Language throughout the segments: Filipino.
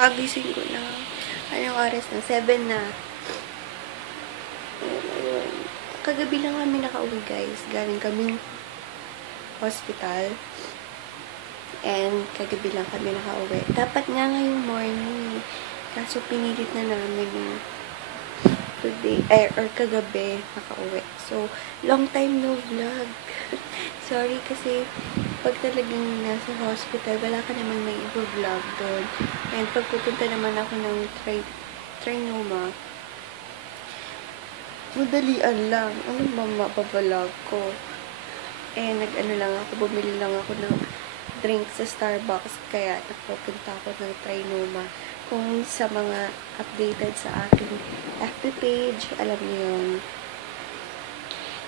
kakagising ko na. Anong oras na? 7 na. Ayun. Kagabi lang kami nakauwi, guys. Galing kaming hospital. And kagabi lang kami nakauwi. Dapat nga ngayong morning. Kaso pinilit na namin today, or kagabi nakauwi. So, long time no vlog. Sorry kasi pag talagang nasa hospital, wala ka naman may i-vlog doon. And pag pupunta naman ako ng trinoma, madalian lang. Ano ba mapapalag ko? Eh, nag-ano lang ako, bumili lang ako ng drink sa Starbucks, kaya nagpupunta ako ng trinoma. Kung sa mga updated sa aking FB page, alam niyo yun.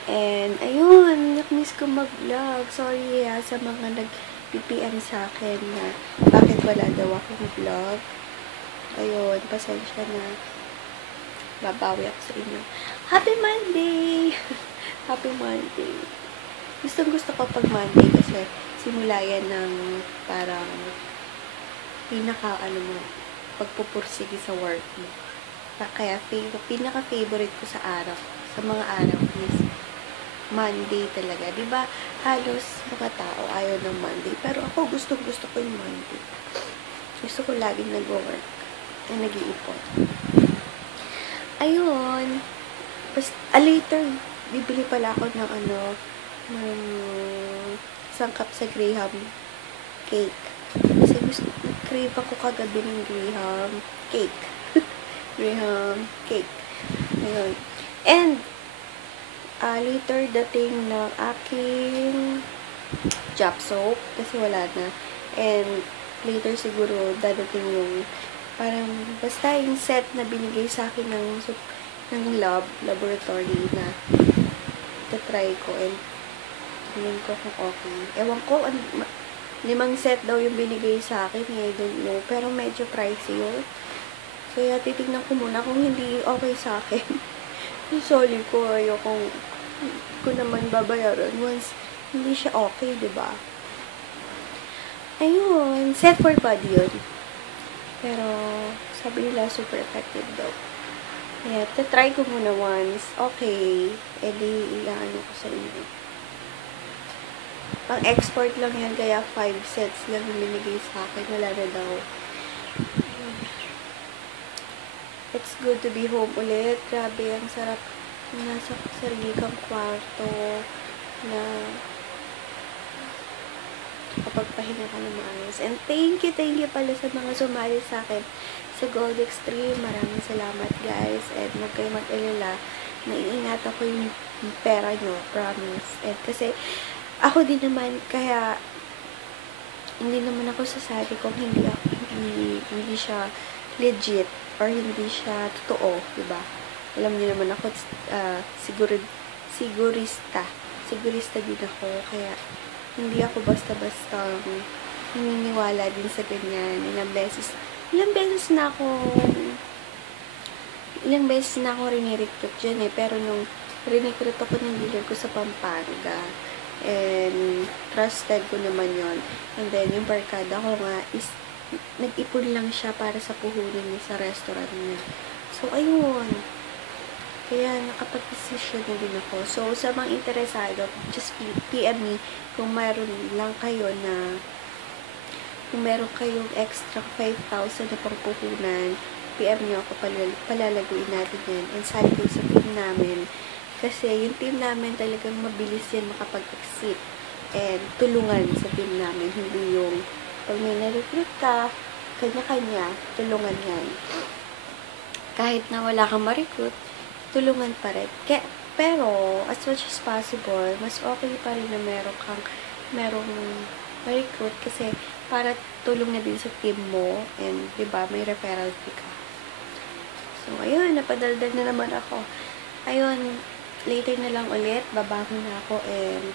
And, ayun, nakmiss ko mag-vlog. Sorry sa mga nag-PPM sa akin na bakit wala daw akong vlog. Ayun, pasensya na. Babawi ako sa inyo. Happy Monday! Happy Monday. Gusto ko pag Monday kasi simula yan ng parang pagpupursige sa work mo. Kaya pinaka-favorite ko sa araw, sa mga araw is Monday talaga. Diba, halos mga tao ayaw ng Monday. Pero ako, gusto ko yung Monday. Gusto ko laging nag-work na nag-iipon. Ayun. Later, bibili pala ako ng ng isang cup sa Graham cake. Kasi crave ako kagabi ng Graham cake. Graham cake. Ayun. And, later dating ng aking Jap soap kasi wala na. And later siguro dadating yung parang basta yung set na binigay sa akin ng laboratory na try ko and tingnan ko kung okay. Ewan ko, 5 set daw yung binigay sa akin. I don't know. Pero medyo pricey yun. Kaya titignan ko muna kung hindi okay sa akin. Sorry ko, ayokong ko naman babayaran once hindi siya okay, diba? Ayun, set for body yun. Pero, sabi nila super effective daw. Kaya, try ko muna once. Okay, edi ilaan ko sa inyo. Pang export lang yan, kaya 5 sets lang binigay sa akin. Wala na daw. It's good to be home ulit. Grabe, ang sarap nasa sarili kang kwarto na kapagpahinga ka ng maayos. And thank you pala sa mga sumali sa akin sa Gold Extreme. Maraming salamat, guys. And huwag kayo mag-alala. Naiingat ako yung pera nyo. Promise. And kasi ako din naman, kaya hindi naman ako sasali kung hindi siya legit or hindi siya totoo, diba? Alam niyo naman ako, sigurista din ako, kaya hindi ako basta-basta naniniwala din sa ganyan. Ilang beses na ako rini-recruit dyan pero nung rini-recruit ako ng dealer ko sa Pampanga, and trusted ko naman yon. And then yung barkada ko nga is nag-ipon lang siya para sa puhunan niya sa restaurant niya. So ayun, kaya nakapag-decision na din ako. So sa mga interesado, just PM me kung meron kayong extra 5,000 na pangpuhunan. PM nyo ako, palalaguin natin yan. And sali kayo sa team namin. Kasi yung team namin talagang mabilis yan makapag-exit. And tulungan sa team namin. Hindi yung pag may na-recruit ka, kanya-kanya, tulungan yan. Kahit na wala kang ma-recruit, tulungan pa rin. Pero, as much as possible, mas okay pa rin na merong ma-recruit kasi para tulong na din sa team mo and, diba, may referral fee ka. So, ayun, napadaldal na naman ako. Ayun, later na lang ulit, babangon na ako and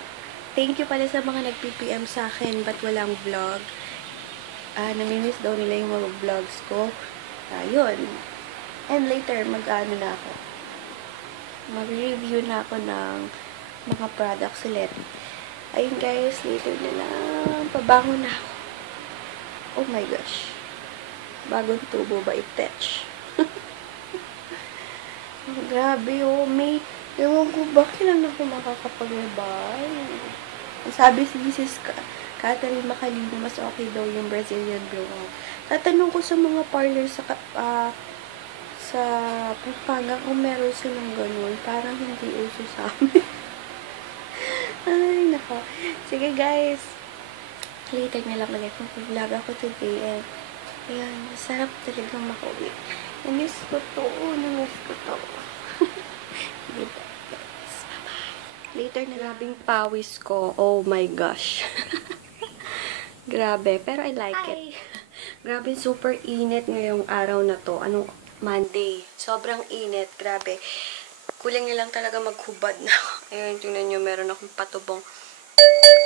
thank you pala sa mga nag-PPM sa akin, ba't walang vlog? Namimiss daw nila yung mga vlogs ko. Ayun. And later, na ako. Mag-review na ako ng mga products ulit. Ayun guys, later na lang. Pabangon na ako. Oh my gosh. Bagong tubo by Tetch. Grabe, oh. May, ewan ko ba, kailan ako makakapaglabay? Sabi si Mrs. Catherine Macalino, mas okay daw yung Brazilian blowout. Tatanong ko sa mga parlor sa Pampanga kung meron silang ganun. Parang hindi uso sa amin. Ay, nako. Sige, guys. Later na lang ulit mag-vlog ako today. And, ayan, sarap talagang makauwi. Namiss ko to. Namiss ko to. Diba, guys? Bye-bye. Later na labing pawis ko. Oh my gosh. Grabe. Pero I like it. Grabe, super init ngayong araw na to. Anong Monday. Sobrang init. Grabe. Kulang na lang talaga maghubad na. Ayun, tingnan nyo, meron akong patubong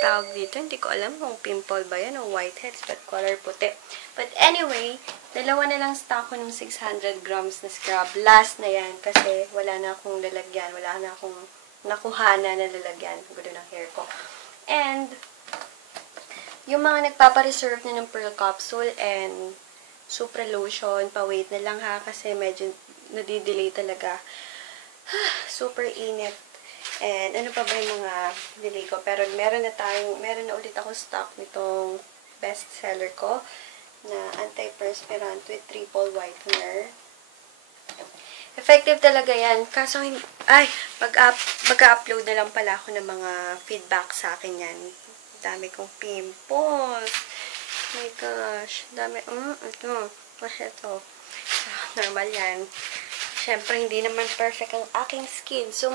tawag dito. Hindi ko alam kung pimple ba yan o whiteheads, but color puti. But anyway, dalawa na lang stock ko ng 600 grams na scrub. Last na yan kasi wala na akong lalagyan. Wala na akong nakuhana na lalagyan. Gulo ng hair ko. And, yung mga nagpapareserve na ng Pearl Capsule and Supra Lotion, pa-wait na lang ha, kasi medyo nadidelay talaga. Super init. And ano pa ba yung mga delay ko? Pero meron na ulit ako stock nitong best seller ko na antiperspirant with triple whitener. Effective talaga yan. Kaso, mag-upload na lang pala ako ng mga feedback sa akin yan. Dami kong pimples. Oh my gosh. Dami. Ito. Kasi ito. Normal yan. Siyempre, hindi naman perfect ang aking skin. So,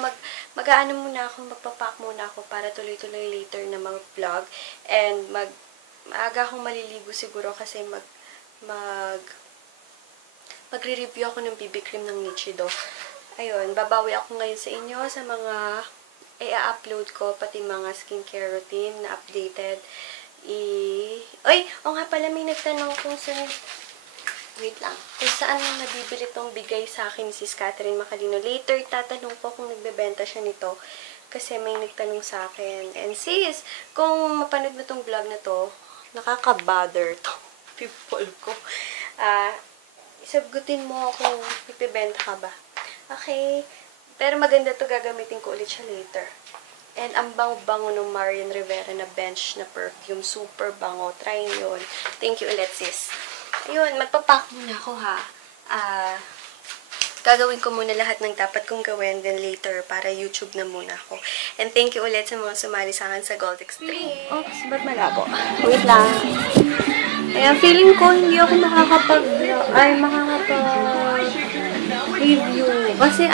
mag-aano muna ako, magpapak muna ako para tuloy-tuloy later na mag-vlog. And, maaga akong maliligo siguro kasi magre-review ako ng BB cream ng Nichido. Ayun, babawi ako ngayon sa inyo sa mga i-upload ko, pati mga skincare routine na updated. O nga pala, may nagtanong kung saan, wait lang, kung saan nabibili tong bigay sa akin ni Sis Catherine Macalino. Later, tatanong ko kung nagbebenta siya nito. Kasi may nagtanong sa akin. And sis, kung mapanood mo tong vlog na to, nakaka-bother to. People ko. Isagutin mo kung nagbebenta ka ba. Okay. Pero maganda to, gagamitin ko ulit siya later. And ang bango-bango ng Marian Rivera na bench na perfume. Super bango. Try nyo yun. Thank you ulit, sis. Ayun, magpapak muna ako ha. Gagawin ko muna lahat ng dapat kong gawin. Then later, para YouTube na muna ako. And thank you ulit sa mga sumali sa akin sa Gold Extreme. Oops, ba't malabo? Wait lang. Kaya feeling ko hindi ako makakapag-review. Kasi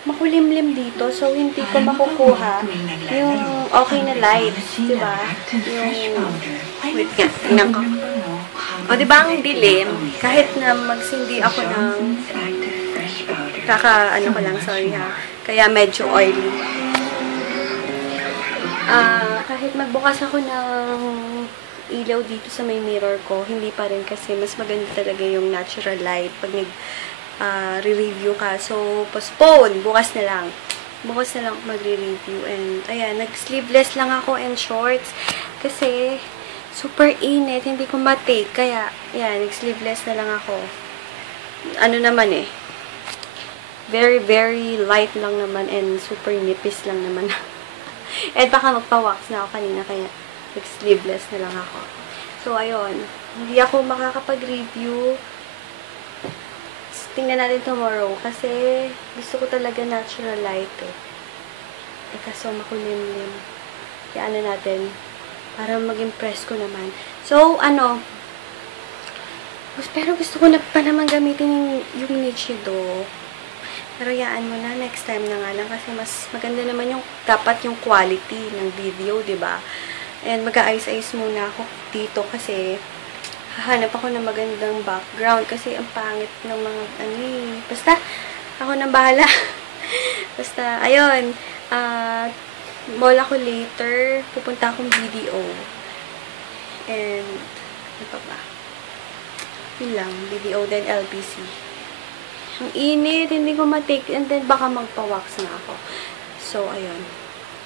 makulimlim dito, so hindi ko makukuha yung okay na light, diba? Wait nga, tingnan ko. O, diba ang dilim? Kahit na magsindi ako ng ko lang, sorry ha. Kaya medyo oily. Kahit magbukas ako ng ilaw dito sa may mirror ko, hindi pa rin kasi mas maganda talaga yung natural light pag re-review ka. So, postpone. Bukas na lang. Bukas na lang magre-review. And, ayan, nag-sleeveless lang ako and shorts. Kasi, super init. Hindi ko matake. Kaya, ayan, nag-sleeveless na lang ako. Ano naman very, very light lang naman and super nipis lang naman. And baka magpa-wax na ako kanina. Kaya, nag-sleeveless na lang ako. So, ayun. Hindi ako makakapag-review. Tingnan natin tomorrow kasi gusto ko talaga natural light kaso makulimlim. Kaya natin para mag-impress ko naman. So, pero gusto ko na pa naman gamitin yung Nichido. Pero yaan mo na, next time na nga lang kasi mas maganda naman dapat yung quality ng video, diba? And mag-a-ice-ice muna ako dito kasi hahanap ako ng magandang background kasi ang pangit ng mga basta ako nang bahala. Basta ayun, mall ako later, pupunta akong BDO and ano pa ba, yun lang, BDO then LBC. Ang init, hindi ko matake and then baka magpa-wax na ako. So ayun,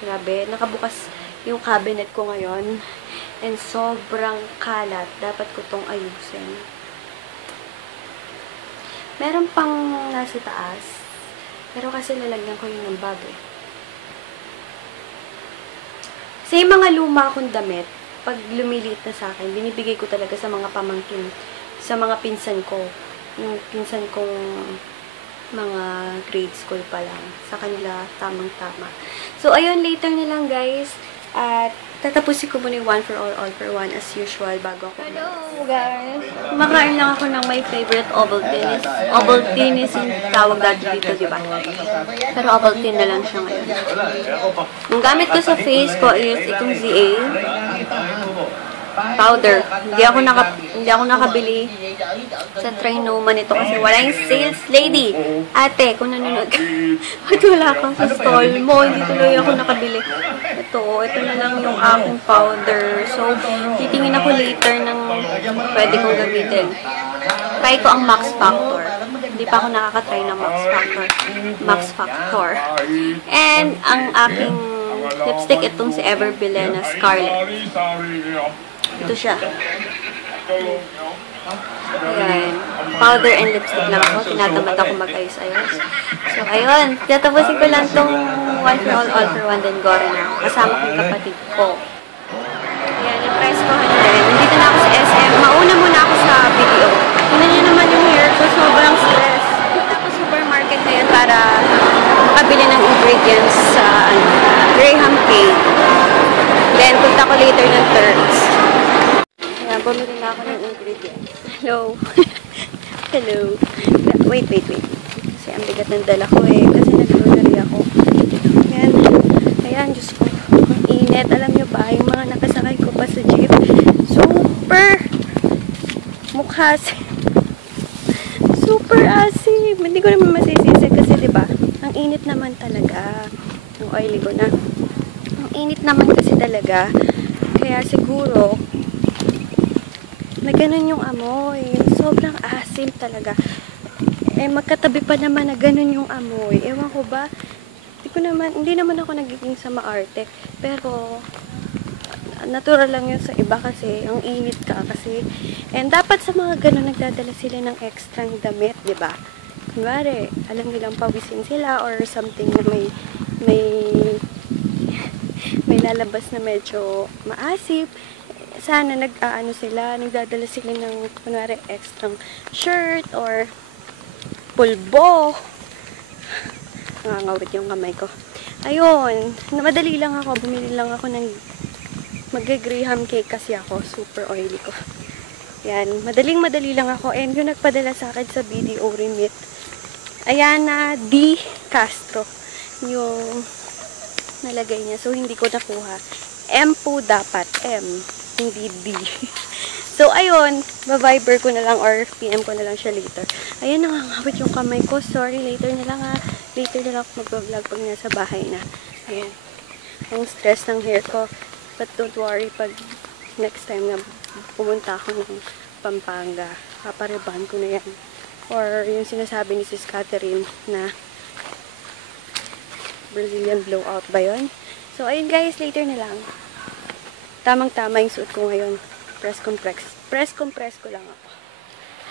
grabe, nakabukas yung cabinet ko ngayon. and sobrang kalat. Dapat ko tong ayusin. Meron pang nasa taas. Pero kasi lalagyan ko yun ng bag eh. Sa mga luma akong damit, pag lumilit na sa akin, binibigay ko talaga sa mga pamangkin, sa mga pinsan ko. Yung pinsan kong mga grade school pa lang. Sa kanila, tamang-tama. So, ayun, later na lang guys. At tatapusin ko muna yung one for all for one as usual bago ako. Hello guys! Makain lang ako ng my favorite Ovaltine. Ovaltine is yung tawag dito, diba? Pero Ovaltine na lang siya ngayon. Ang gamit ko sa face ko is itong ZA powder. Hindi ako nakabili sa Trinoma nito kasi wala yung sales lady. Ate, kung nanonood ka, ba't wala ka sa stall mo? Hindi tuloy ako nakabili. Ito na lang yung aking powder. So, titingin ako later ng pwede kong gamitin. Try ko ang Max Factor. Hindi pa ako nakakatry ng Max Factor. And, ang aking lipstick, itong si Everbelena Scarlet. Ito siya. Ayan. Powder and lipstick lang ako. Tinatamad ako mag-ayos-ayos. So, ayun. Tatapusin ko lang tong one for all for one, then gore na. Kasama ko yung kapatid ko. Ayan, yung price ko 100. Nandito na ako sa SM. Mauna muna ako sa video. Tingnan niyo naman yung hair ko. Sobrang stress. Punta ako sa supermarket ngayon para makabili ng ingredients sa Graham cake. Then, punta ko later ng Turks. Ayan, bumili na ako ng ingredients. Hello. Hello. Wait. Kasi ang bigat ng dala ko eh. Kasi nag-grocery ako. Ayan, Diyos ko. Ang init. Alam nyo ba, yung mga nakasakay ko pa sa jeep, super mukha super asim. Hindi ko naman masisisi kasi diba, ang init naman talaga. Ang oily ko na. Ang init naman kasi talaga. Kaya siguro, may ganun yung amoy. Sobrang asim talaga. Eh, magkatabi pa naman na ganun yung amoy. Ewan ko ba, hindi naman ako nagiging sa maarte. Pero, natural lang yun sa iba kasi, ang init ka kasi. And dapat sa mga ganun, nagdadala sila ng extra damit, di ba? Kunwari, alam nilang pawisin sila or something na may lalabas na medyo maasip. Sana nagdadala sila ng kunwari extra shirt or pulbo. Nangangawit yung kamay ko. Ayun, madali lang ako. Bumili lang ako ng mag-Graham cake kasi ako. Super oily ko. Yan, madali lang ako. And yung nagpadala sa akin sa video remit, Ayana D. Castro. Yung nalagay niya. So, hindi ko nakuha. M po dapat. M. Hindi D. So, ayun. Ba-Viber ko na lang or PM ko na lang siya later. Ayan, nangangawit yung kamay ko. Sorry, later na lang ha. Later na lang ako mag-vlog pag nasa bahay na. Ayan. Ang stress ng hair ko. But don't worry, pag next time na pumunta ako ng Pampanga, papareban ko na yan. Or yung sinasabi ni Sis Catherine na Brazilian blowout ba yun? So, ayun guys, later na lang. Tamang-tama yung suot ko ngayon. Press compress ko lang ako.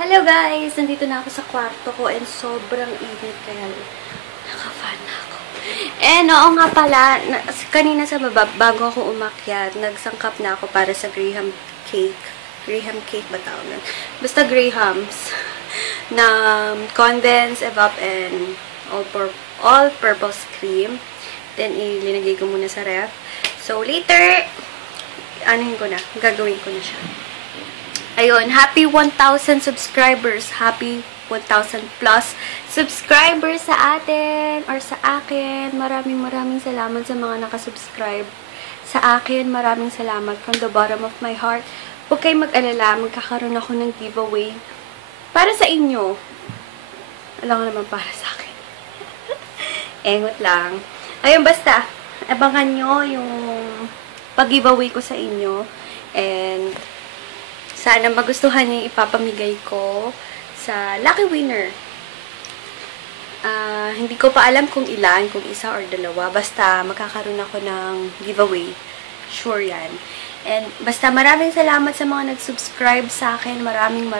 Hello guys! Nandito na ako sa kwarto ko and sobrang init kaya naka-fan na ako. And oo nga pala, kanina sa baba, bago ako umakyat, nagsangkap na ako para sa Graham cake. Graham cake ba tawag nun? Basta Grahams. Na condensed, evap, and all-purpose cream. Then, ilinagay ko muna sa ref. So, later, gagawin ko na siya. Ayun, happy 1,000 subscribers. Happy 1,000 plus subscribers sa atin or sa akin. Maraming salamat sa mga nakasubscribe sa akin. Maraming salamat from the bottom of my heart. Huwag kayong mag-alala, magkakaroon ako ng giveaway para sa inyo. Alam ko naman para sa akin. Engot lang. Ayun, basta, abangan nyo yung pag-giveaway ko sa inyo. And, sana magustuhan niyo ipapamigay ko sa lucky winner. Hindi ko pa alam kung ilan, kung isa or dalawa. Basta, magkakaroon ako ng giveaway. Sure yan. And basta maraming salamat sa mga nag-subscribe sa akin. Maraming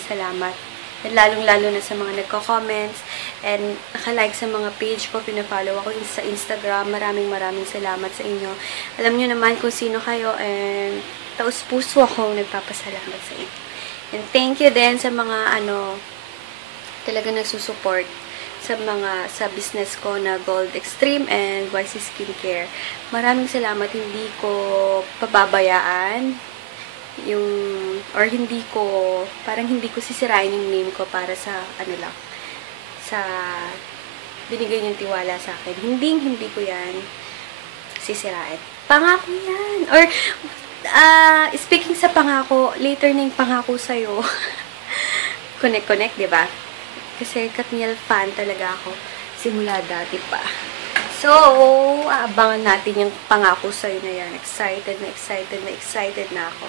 salamat. And lalong-lalo na sa mga nagko-comments and naka-like sa mga page ko, pina-follow ako sa Instagram. Maraming salamat sa inyo. Alam nyo naman kung sino kayo and taus-puso akong nagpapasalamat sa inyo. And thank you din sa mga talaga nagsusupport sa business ko na Gold Extreme and YC Skincare. Maraming salamat, hindi ko pababayaan hindi ko sisirain yung name ko para sa sa binigay niyong tiwala sa akin. Hindi ko yan sisirain. Pangako yan. Or speaking sa pangako, later na yung pangako sa'yo. Connect, diba? Kasi Katniel fan talaga ako. Simula dati pa. So, abangan natin yung pangako sa'yo na yan. Excited na ako.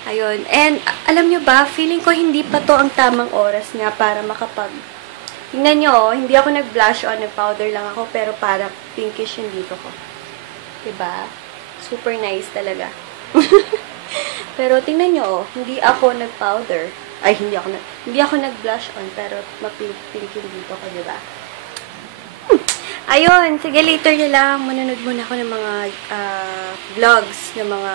Ayun. And, alam nyo ba, feeling ko hindi pa to ang tamang oras niya para tingnan nyo, hindi ako nag-blush on, nag-powder lang ako, pero parang pinkish yung dito ko. Diba? Super nice talaga. Pero tingnan nyo, hindi ako nag-powder. Ay, hindi ako nag-blush on, pero mapink yung dito ko, diba? Ayun, sige, later na lang, manunod muna ako ng mga vlogs ng mga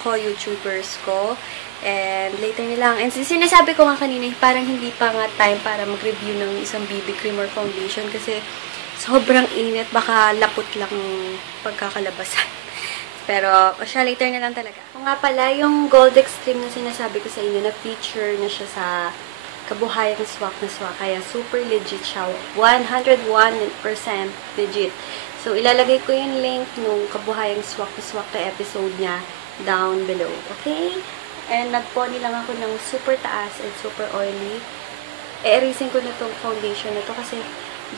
co-YouTubers ko. And later na lang. And sinasabi ko nga kanina, parang hindi pa nga time para mag-review ng isang BB cream or foundation kasi sobrang init, baka lapot lang pagkakalabasan. Pero, siya, later na lang talaga. Kung nga pala, yung Gold Extreme na sinasabi ko sa inyo, na-feature na siya sa Kabuhayang Swak na Swak. Kaya, super legit siya. 101% legit. So, ilalagay ko yung link nung Kabuhayang Swak na Swak na episode niya down below. Okay? And, nagpony lang ako ng super taas and super oily. E-erasin ko na itong foundation na to kasi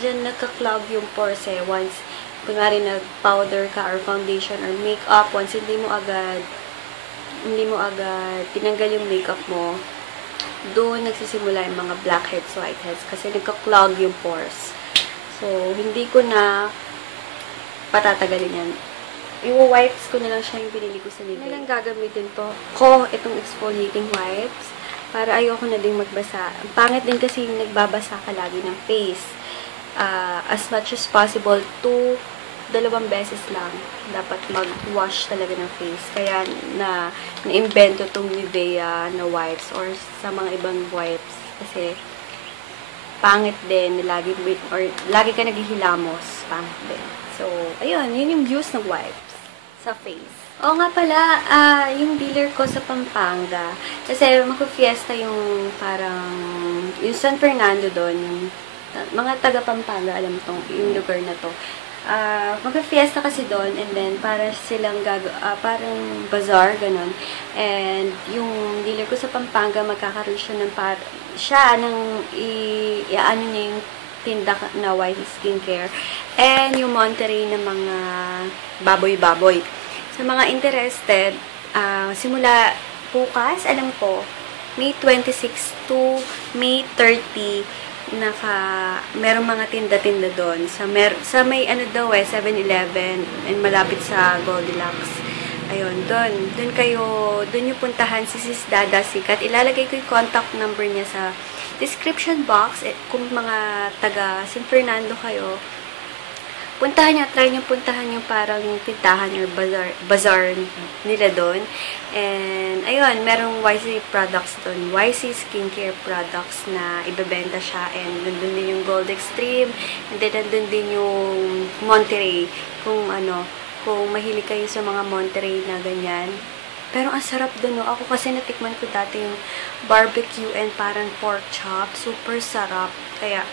dyan nagka-clog yung pores eh. Once kunwari nag-powder ka or foundation or makeup, once hindi mo agad tinanggal yung makeup mo, doon nagsisimula yung mga blackheads, whiteheads, kasi nagka-clog yung pores. So, hindi ko na patatagalin yan. Yung wipes ko na lang siya yung binili ko sa Nivea. Nalang gagamitin itong exfoliating wipes, para ayoko na din magbasa. Ang pangit din kasi yung nagbabasa ka lagi ng face. As much as possible, 2 beses lang dapat mag-wash talaga ng face. Kaya na-invento tong Nivea na wipes or sa mga ibang wipes. Kasi pangit din, lagi ka naghihilamos. Pangit din. So, ayun, yun yung use ng wipes sa face. Oo nga pala, yung dealer ko sa Pampanga, kasi mag-fiesta yung yung San Fernando doon, yung mga taga Pampanga, alam yung lugar na to. Mag-fiesta kasi doon, and then para silang parang bazaar, ganun. And yung dealer ko sa Pampanga, magkakaroon siya iaano niya yung tinda na YC Skincare, and yung Monterey na mga baboy-baboy. Sa mga interested, simula bukas, alam ko, May 26 to May 30, merong mga tinda-tinda doon. Sa may 7-Eleven, and malapit sa Goldilocks. Ayun, doon yung puntahan si Sis Dada Sikat. Ilalagay ko yung contact number niya sa description box. Kung mga taga San Fernando kayo, try nyo puntahan yung parang tindahan or bazaar nila doon. And, ayun, merong YC products doon. YC Skincare products na ibebenta siya. And, nandun din yung Gold Extreme. And then, nandun din yung Monterey. Kung mahilig kayo sa mga Monterey na ganyan. Pero, ang sarap doon, no? Ako kasi natikman ko dati yung barbecue and parang pork chop. Super sarap. Kaya,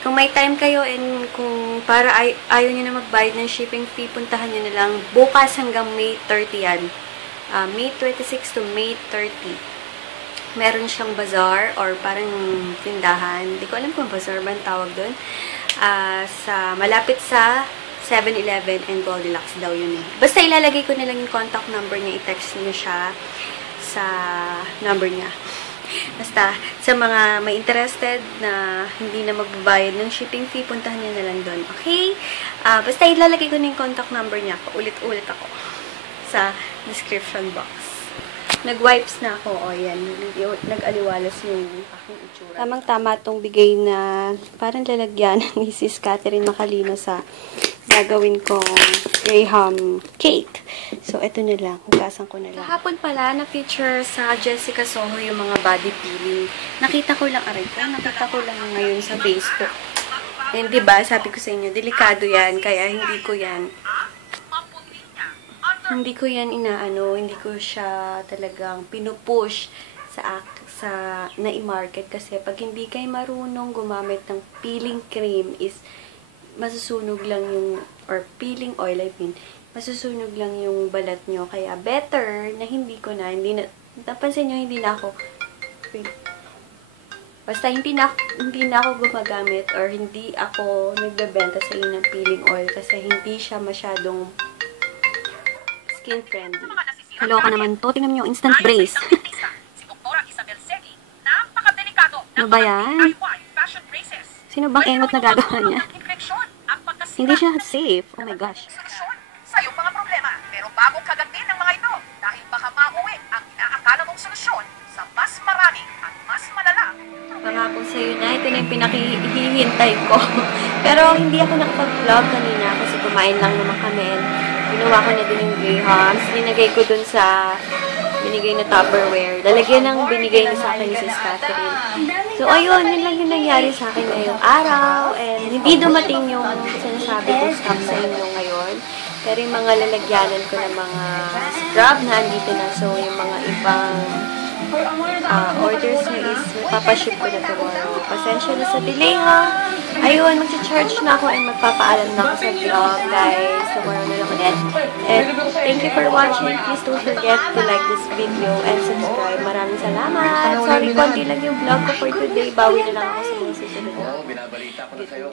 kung may time kayo and kung ayaw nyo na magbayad ng shipping fee, puntahan nyo na lang. Bukas hanggang May 30 yan. May 26 to May 30. Meron siyang bazaar or parang tindahan. Hindi ko alam kung bazaar ba ang tawag doon. Malapit sa 7-Eleven and Goldilocks daw yun eh. Basta ilalagay ko na lang yung contact number niya. I-text nyo siya sa number niya. Basta, sa mga may interested na hindi na magbabayad ng shipping fee, puntahan niyo na lang doon. Okay? Basta ilalagay ko na yung contact number niya. Paulit-ulit ako. sa description box. Nag-wipes na ako. O, yan. Nag-aliwalas yung aking itsura. Tamang-tama itong bigay na parang lalagyan ni Sis Catherine Macalino sa gagawin kong Graham cake. So, ito na lang. Hugasan ko na lang. Kahapon pala, na-feature sa Jessica Soho yung mga body peeling. Nakita ko lang ngayon sa Facebook. And diba, sabi ko sa inyo, delikado yan. Kaya hindi ko yan inaano, hindi ko siya talagang pinupush na i-market kasi pag hindi kayo marunong gumamit ng peeling cream is masusunog lang yung, or peeling oil I mean, masusunog lang yung balat nyo. Kaya better na hindi napansin nyo, basta hindi na ako gumagamit or hindi ako nagbebenta sa inyo ng peeling oil kasi hindi siya masyadong skin friendly. Kaloka naman to. Tingnan niyo yung instant brace. Ano ba yan? Sino bang engot na gagawa niya? Hindi siya safe. Oh my gosh. Sa iyong mga problema, pero bago kagatin ng mga ito dahil baka mauwi ang inaakala mong solusyon sa mas marami at mas malala. Pangako sa'yo na, ito na yung pinakihihintay ko. Pero hindi ako nakapag-vlog kanina kasi kumain lang naman kami. Ginawa ko na din yung grahams. Linagay ko dun sa binigay na Tupperware. Lalagyan ng binigay na sa akin ni Sis Catherine. So, ayun, yun lang yung nangyari sa akin ngayong araw. And hindi dumating yung sinasabi kong stuff sa inyo ngayon. Pero yung mga lalagyanan ko ng mga scrub na andito na. So, yung mga ibang orders na is papaship ko na tomorrow. Pasensya na sa delay ha. Ayun, mag-charge na ako and magpapaalam na ako sa vlog, guys. Tomorrow na lang ulit. And thank you for watching. Please don't forget to like this video and subscribe. Maraming salamat. Sorry, konti lang yung vlog ko for today. Bawi na lang ako sa mga susunod na. Binabalita ko na sa'yo.